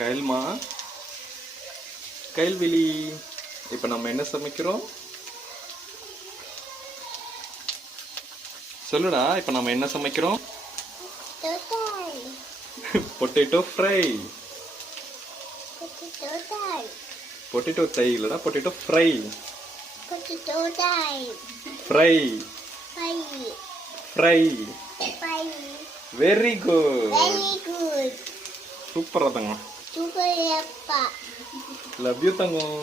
கைல்மா, கைல்விழி. இப்போ நம்ம என்ன சமைக்கிறோம் சொல்லுடா. இப்போ நம்ம என்ன சமைக்கிறோம்? Potato fry. பொட்டேட்டோ தை இல்லடா, potato fry. Fry fry. Very good. சூப்பரா தங்கம். Love you Thangam.